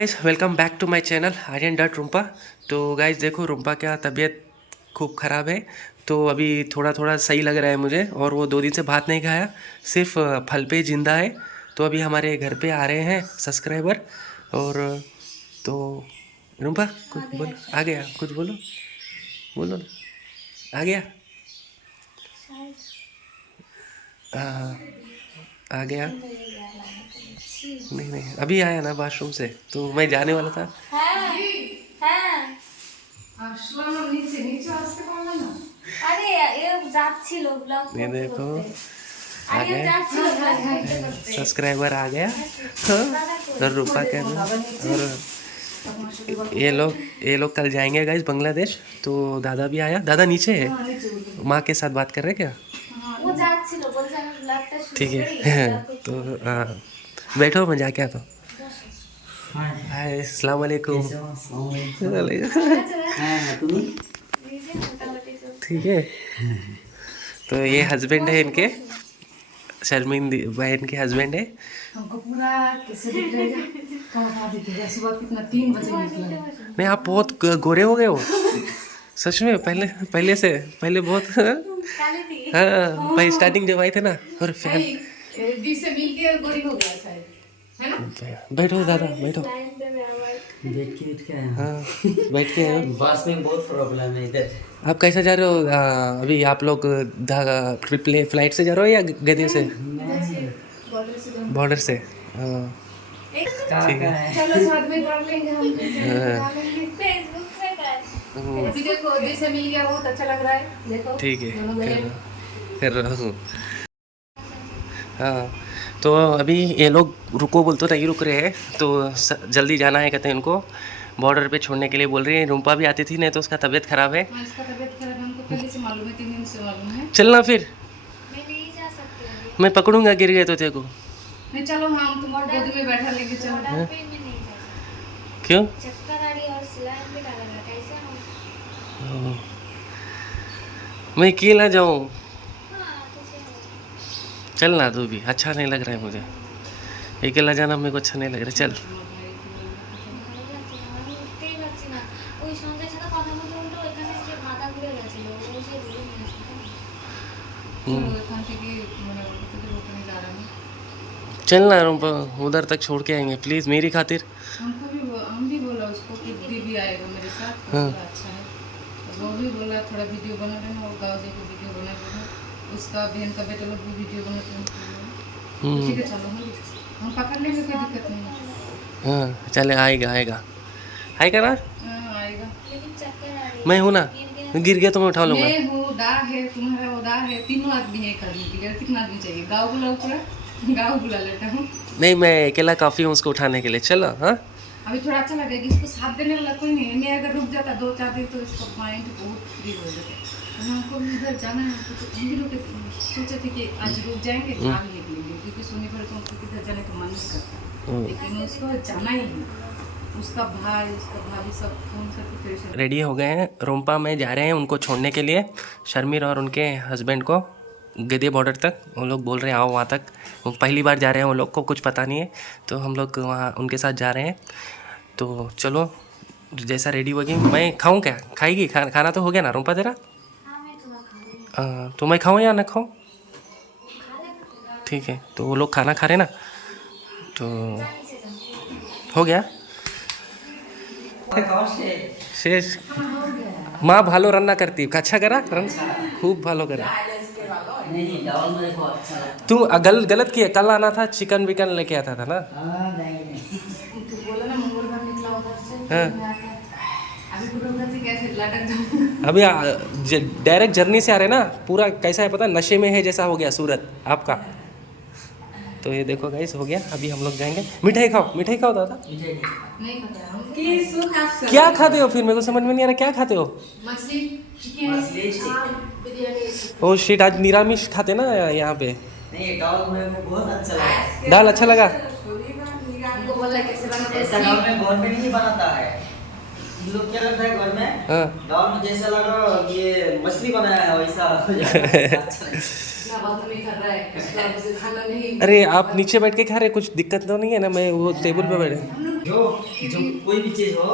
Guys welcome back to my channel Aryan dot Rumpa. तो guys देखो रुम्पा क्या तबीयत खूब ख़राब है। तो अभी थोड़ा थोड़ा सही लग रहा है मुझे, और वो 2 दिन से भात नहीं खाया, सिर्फ फल पे जिंदा है। तो अभी हमारे घर पे आ रहे हैं सब्सक्राइबर। और तो रुम्पा कुछ बोलो, आ गया, कुछ बोलो, बोलो ना, आ गया, हाँ आ गया। नहीं नहीं, अभी आया ना वॉशरूम से, तो मैं जाने वाला था। নিচে নিচে আসতে পারবে না। আরে এ যাচ্ছিল ব্লগ ये করতে देखो করতে आ আরে गया, যাচ্ছিল ব্লগ করতে করতে सब्सक्राइबर आ गया। हाँ, और रूपा कह रहे और ये लोग कल जाएंगे गाइस बांग्लादेश। तो दादा भी आया, दादा नीचे है, माँ के साथ बात कर रहे क्या? ও যাচ্ছিল বলছে আমি ব্লগটা শুরু ठीक করি है ব্লগ तो बैठो, मैं जाके आता हूँ। हाय हाय अस्सलाम वालेकुम। মোটামুটি ठीक है, तो ये हस्बैंड है इनके, शर्मीन बहन के हस्बैंड है। हमको पूरा कैसे दिख रहा है कहाँ दिख रहा है सुबह कितना 3 बजे निकला है। नहीं आप बहुत गोरे हो गए हो सच में, पहले पहले से पहले बहुत কালি দিই हाँ भाई स्टार्टिंग जब आए थे ना, और फैन। बी से मिल के गोरी हो गया शायद, है ना? बैठो दादा बैठो, টাইম দেবে আবার देख के उठ के आया हूँ। हाँ बैठ के आए हो। बस में बहुत प्रॉब्लम है इधर। आप कैसे जा रहे हो? अभी आप लोग ट्रिप फ्लाइट से जा रहे हो या गधे से? बॉर्डर से हाँ, ठीक है। चलो साथ में कर लेंगे हम हाँ, ফেসবুক पे कर अभी देखो बी से मिल गया बहुत अच्छा लग रहा है देखो ठीक है, दोनों बहन। कर रहा हूँ। हाँ तो अभी ये लोग रुको बोल तो नहीं रुक रहे हैं, तो जल्दी जाना है कहते हैं उनको, बॉर्डर पे छोड़ने के लिए बोल रही है। रूपा भी आती थी, नहीं तो उसका तबीयत ख़राब है। हाँ, इसका तबीयत खराब है, हमको पहले से मालूम है, 3 दिन से मालूम है। चलना फिर, मैं नहीं जा सकती हूँ मैं पकड़ूंगा, गिर गए तो तेरे को। नहीं चलो हम तुमको गोद में बैठा लेके चलो। बॉर्डर पे मैं नहीं जा सकती क्यों? चक्कर आ रही है और सिलाई पे डालेगा कैसे हम मैं अकेला जाऊँ? हाँ तो चलो चलना तू भी, अच्छा नहीं लग रहा है मुझे, अकेला जाना मेरे को अच्छा नहीं लग रहा। चल আমি উঠতেই পারছি না ওই সঞ্জয়ের সাথে কথা বলতে বলতে ওইখানে যে মাথা ঘুরে গেছিল ও সে দূরে নিয়ে আসলো चलो एखान থেকে মানে ওখান থেকে ওখানে जा रहा हूँ। चलना रूपा, उधर तक छोड़ के आएंगे प्लीज़ मेरी खातिर। हम भी बोला उसको कि दीदी आएगा मेरे साथ तो हाँ। थोड़ा अच्छा है, तो वो भी बोला थोड़ा वीडियो बना रहे हैं और गाँव जाके वीडियो बना रहे हैं, उसका बहन का बेटा लोग भी वीडियो बनाते हैं तो ठीक है चलो हम पकड़ लेंगे, कोई दिक्कत नहीं है। हाँ चले, आएगा आएगा आएगा ना, हाँ आएगा। लेकिन चक्कर आ रही मैं हूँ ना, गिर गया गिर गया तो मैं उठा लूँगा। मैं हूँ, दा है, तुम्हारा वो दा है, तीनों आदमी है एक आदमी के लिए, कितना आदमी चाहिए? गाँव बुलाओ पूरा, गाँव बुला लेता हूँ। नहीं मैं अकेला काफ़ी हूँ उसको उठाने के लिए, चलो। हाँ अभी थोड़ा अच्छा लगेगा, इसको साथ देने वाला कोई नहीं है। मैं अगर रुक जाता 2-4 दिन तो इसका माइंड बहुत फ्री हो जाता। और हमको भी उधर जाना है तो हम भी रुके, सोचे थे कि आज रुक जाएंगे, चार निकलेंगे, क्योंकि शनिवार को हमको किधर जाने का मन नहीं करता, लेकिन उसको जाना ही है। उसका भाई उसका भाभी सब फोन करके परेशान। रेडी हो गए हैं, रोम्पा में जा रहे हैं उनको छोड़ने के लिए, शर्मीर और उनके हस्बैंड को गदे बॉर्डर तक। वो लोग बोल रहे हैं आओ वहाँ तक, वो पहली बार जा रहे हैं, वो लोग को कुछ पता नहीं है, तो हम लोग वहाँ उनके साथ जा रहे हैं। तो चलो जैसा रेडी होगी, मैं खाऊं क्या? खाएगी? खाना तो हो गया ना रोम्पा तेरा? हाँ मैं तुम्हें खा रही हूँ तो मैं खाऊं या ना खाऊं? खा लेना ठीक है, तो वो लोग खाना खा रहे ना, तो जाने से जाओ हो गया শেষ। মা ভালো রান্না करती, अच्छा करा रान्ना, खूब भालो करा। नहीं चावल मेरे को अच्छा लगता तू गलत किया, कल आना था चिकन विकन लेके आता था ना। है। हाँ नहीं नहीं तो बोला ना मंगलवार निकला उधर से, हाँ। मैं आता। अभी बुढ़ा से कैसे लटक जाऊँ। अभी डायरेक्ट जर्नी से आ रहे ना, पूरा कैसा है पता, नशे में है जैसा हो गया सूरत आपका। तो ये देखो गाइस हो गया, अभी हम लोग जाएंगे। मिठाई खाओ, मिठाई खाओ दादा। मुझे नहीं नहीं खाता हम क्या खाते हो फिर, मेरे को समझ में नहीं आ रहा क्या खाते हो? मछली चिकन मछली हाँ, बिरयानी ओ शिट, आज निरामिष खाते ना यहाँ पे। नहीं चावल मेरे को बहुत अच्छा लगा। दाल अच्छा लगा? हमको बोला कैसे बनाते ऐसा घर में नहीं बनता है। इन लोग क्या करता है घर में, हाँ दाल में जैसा लग रहा हो ये मछली बनाया है वैसा हो जाता है। अच्छा लगता है। इतना बात नहीं कर रहा है, इसका मुझे खाना नहीं। अरे आप नीचे बैठ के खा रहे, कुछ दिक्कत तो नहीं है ना? मैं वो टेबल पे बैठे। जो जो कोई भी चीज हो,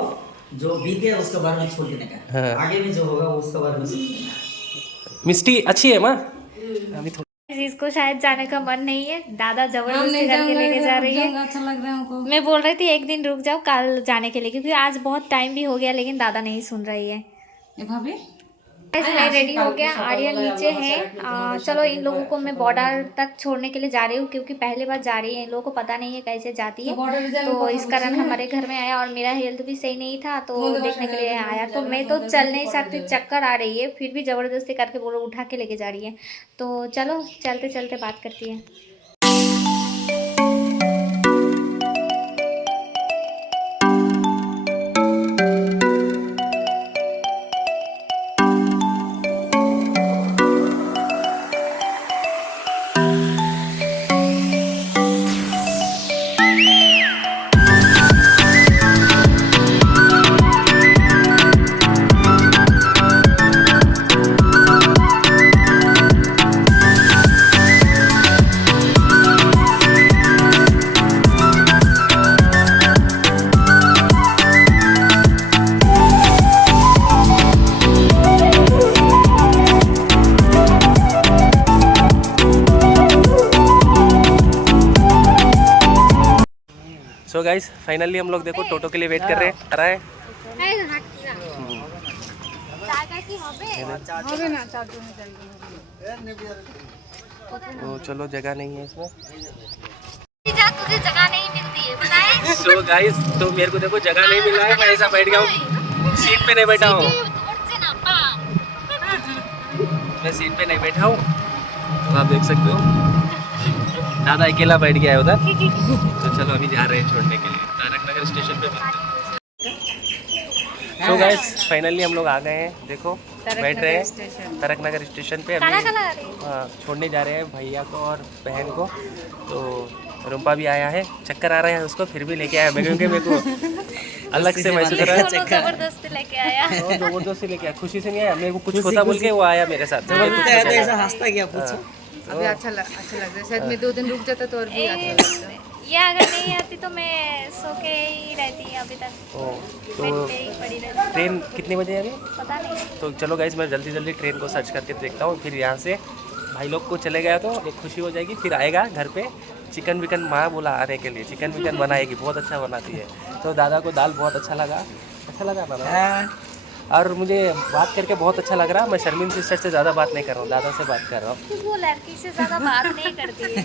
जो बीते उसके बारे में छोड़ देने का। हाँ। आगे में जो होगा उसके बारे में सोचना। मिष्टी अच्छी है माँ। अभी थोड़ा इसको शायद जाने का मन नहीं है, दादा हम जबरदस्ती नहीं करके जाऊंगा, लेके जा इधर रही है। जाऊंगा, अच्छा लग रहा है हमको। मैं बोल रही थी एक दिन रुक जाओ कल जाने के लिए, क्योंकि आज बहुत टाइम भी हो गया, लेकिन दादा नहीं सुन रही है। ये भाभी मैं रेडी हो गया, आर्यन नीचे है। चलो इन लोगों को मैं बॉर्डर तक छोड़ने के लिए जा रही हूँ, क्योंकि पहली बार जा रही है, इन लोगों को पता नहीं है कैसे जाती है, तो इस कारण हमारे घर में आया। और मेरा हेल्थ भी सही नहीं था, तो देखने के लिए आया। तो मैं तो चल नहीं सकती, चक्कर आ रही है, फिर भी ज़बरदस्ती करके बोलो उठा के लेके जा रही है। तो चलो चलते चलते बात करती है। सो गाइस फाइनली हम लोग देखो टोटो के लिए वेट कर रहे हैं। आ रहा है। तो चलो जगह नहीं है इसमें। तुझे जगह नहीं मिलती है बताए। सो गाइस तो मेरे को देखो जगह नहीं मिल रहा है, मैं ऐसा बैठ गया हूँ, सीट पे नहीं बैठा हूँ। मैं सीट पे नहीं बैठा हूँ, तो आप देख सकते हो दादा अकेला बैठ गया है उधर। तो चलो अभी जा रहे हैं छोड़ने के लिए, तारक नगर स्टेशन पे मिलते हैं। सो गाइस फाइनली हम लोग आ गए हैं, देखो बैठ रहे हैं तारक नगर स्टेशन पे। अभी हाँ छोड़ने जा रहे हैं भैया को और बहन को। तो रुम्पा भी आया है, चक्कर आ रहा है उसको, फिर भी लेके आया मैं, क्योंकि मेरे को अलग से महसूस कर रहा है। जबरदस्ती लेके आया। जबरदस्ती लेके आया, खुशी से नहीं आया, मेरे को कुछ होता बोल के वो आया मेरे साथ। ऐसा हंसता क्या पूछो। अभी अच्छा लग रहा है, शायद मैं 2 दिन रुक जाता तो और भी अच्छा लगता। ये अगर नहीं आती तो मैं सो के ही रहती अभी तक, बेड पे ही पड़ी रहती। ट्रेन कितने बजे है अभी? पता नहीं। तो चलो गाइस मैं जल्दी जल्दी ट्रेन को सर्च करके देखता हूँ, फिर यहाँ से भाई लोग को चले गया तो एक खुशी हो जाएगी। फिर आएगा घर पे चिकन विकन, माँ बोला आने के लिए चिकन विकन बनाएगी, बहुत अच्छा बनाती है। तो दादा को दाल बहुत अच्छा लगा दादा। और मुझे बात करके बहुत अच्छा लग रहा। मैं शर्मिन सिस्टर से ज़्यादा बात नहीं कर रहा हूँ, दादा से बात कर रहा हूँ। वो लड़की से ज़्यादा बात नहीं करती है।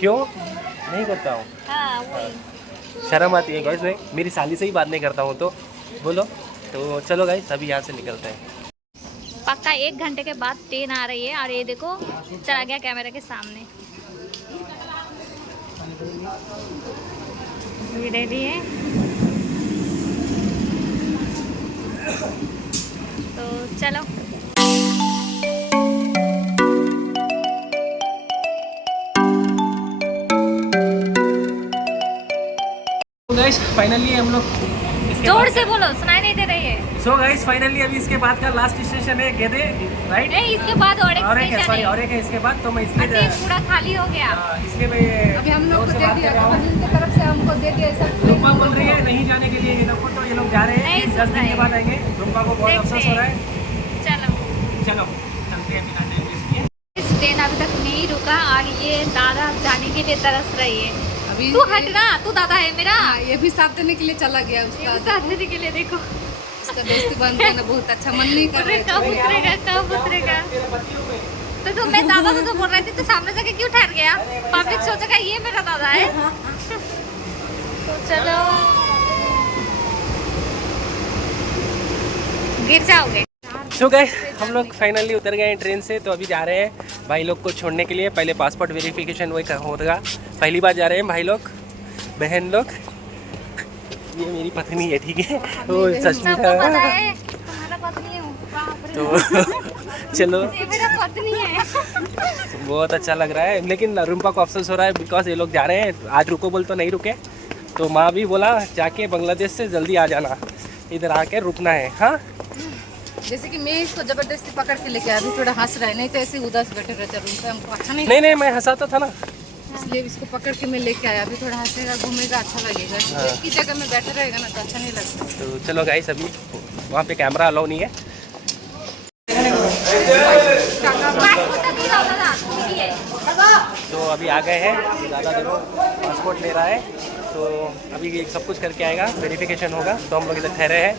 क्यों नहीं करता हूँ? हाँ वही शर्म आती है गाइस, मैं मेरी साली से ही बात नहीं करता हूँ, तो बोलो। तो चलो गाइस अभी यहाँ से निकलते हैं। पक्का 1 घंटे के बाद ट्रेन आ रही है, और ये देखो चला गया कैमरा के सामने। ये रेडी है, तो चलो। गाइस फाइनली हम लोग जोर से बोलो, सुनाई नहीं दे रही है। सो गाइस फाइनली अभी इसके बाद का लास्ट स्टेशन है गेदे, राइट? नहीं, इसके बाद और एक है, सॉरी और एक है इसके बाद। तो मैं इसलिए पूरा खाली हो गया। इसलिए मैं अभी हम लोग को जोर से दे बात दिया, कर रहा हूँ। मंदिर की तरफ से हमको दे दिया सब। रुम्पा बोल रही है नहीं जाने के लिए ये लोग को, तो ये लोग जा रहे हैं, नहीं 10 दिन के सुन बाद आएंगे। रुम्पा को बहुत अफसोस हो रहा है। चलो चलो चलते हैं बिना टाइम वेस्ट किए। इस ट्रेन अभी तक नहीं रुका, और ये दादा जाने के लिए तरस रही है। अभी तू हटना, तू दादा है मेरा। हाँ, ये भी साथ देने के लिए चला गया उसका। साथ देने के लिए देखो उसका दोस्ती बन गया ना, बहुत अच्छा मन नहीं कर रहा है। कब उतरेगा कब उतरेगा। तो मैं दादा से तो बोल रही थी, तो सामने जाके क्यों ठहर गया? पब्लिक सोचेगा ये मेरा दादा है। तो चलो, गिर जाओगे। सो गाइस हम लोग फाइनली उतर गए हैं ट्रेन से। तो अभी जा रहे हैं भाई लोग को छोड़ने के लिए। पहले पासपोर्ट वेरिफिकेशन वही होगा, पहली बार जा रहे हैं भाई लोग बहन लोग। ये मेरी पत्नी है, ठीक है, वो सबको पता है तुम्हारा पत्नी हूँ। बाप रे। तो चलो ये मेरा पत्नी है। बहुत अच्छा लग रहा है, लेकिन रुम्पा को अफसोस हो रहा है बिकॉज ये लोग जा रहे हैं। आज रुको बोल तो नहीं रुके, तो माँ भी बोला जाके बांग्लादेश से जल्दी आ जाना, इधर आके रुकना है। हाँ जैसे कि मैं इसको जबरदस्ती पकड़ के लेके अभी थोड़ा हंस रहा है, नहीं तो ऐसे उदास बैठे रहते रूम पे, हमको अच्छा नहीं। नहीं मैं हंसाता था ना, इसलिए इसको पकड़ के मैं लेके आया। अभी थोड़ा हंसेगा घूमेगा अच्छा लगेगा। एक ही जगह में बैठा रहेगा ना तो अच्छा नहीं लगता। तो चलो गाइस, अभी वहाँ पे कैमरा अलाउ नहीं है। तो अभी आ गए हैं, ज़्यादा देखो पासपोर्ट ले रहा है, तो अभी ये सब कुछ करके आएगा, वेरिफिकेशन होगा, तो हम लोग इधर ठहरे हैं।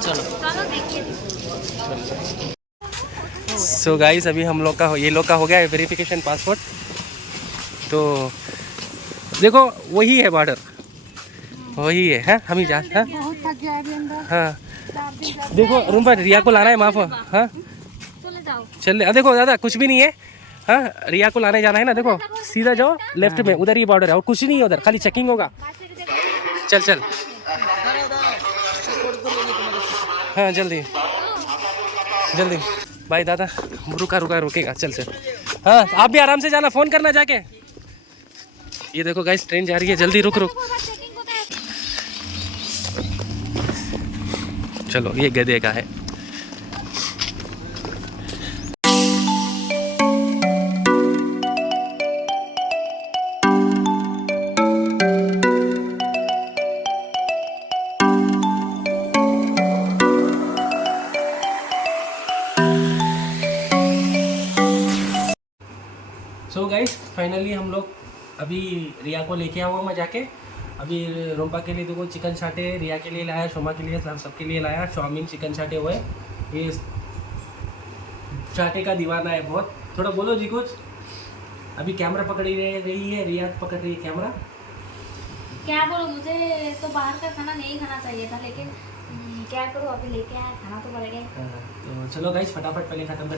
चलो सो गाइस, अभी हम लोग का ये लोग का हो गया है वेरिफिकेशन पासपोर्ट। तो देखो वही है बॉर्डर, वही है, हैं हम ही जा। हाँ हाँ देखो रूम पर रिया को लाना है, माफ। हाँ चल, देखो दादा कुछ भी नहीं है। हाँ रिया को लाने जाना है ना, देखो सीधा जाओ लेफ्ट में, उधर ही बॉर्डर है और कुछ नहीं है उधर, खाली चेकिंग होगा। चल चल, हाँ जल्दी जल्दी भाई। दादा रुकेगा, चल चल। हाँ आप भी आराम से जाना, फ़ोन करना जाके। ये देखो गाइस ट्रेन जा रही है, जल्दी रुक। चलो ये गधे का है। सो गाइस फाइनली हम लोग अभी रिया को लेके आया हुआ मैं जाके। अभी रोम्पा के लिए देखो चिकन चाटे, रिया के लिए लाया, शोमा के लिए, सबके लिए लाया। चाउमीन चिकन चाटे हुए, ये चाटे का दीवाना है बहुत। थोड़ा बोलो जी कुछ। अभी कैमरा पकड़ रही है, रिया पकड़ रही है कैमरा। क्या बोलो, मुझे तो बाहर का खाना नहीं खाना चाहिए था, लेकिन क्या करूँ, अभी लेके आया, खाना तो पड़ेगा। तो चलो गाइस फटाफट पहले खत्म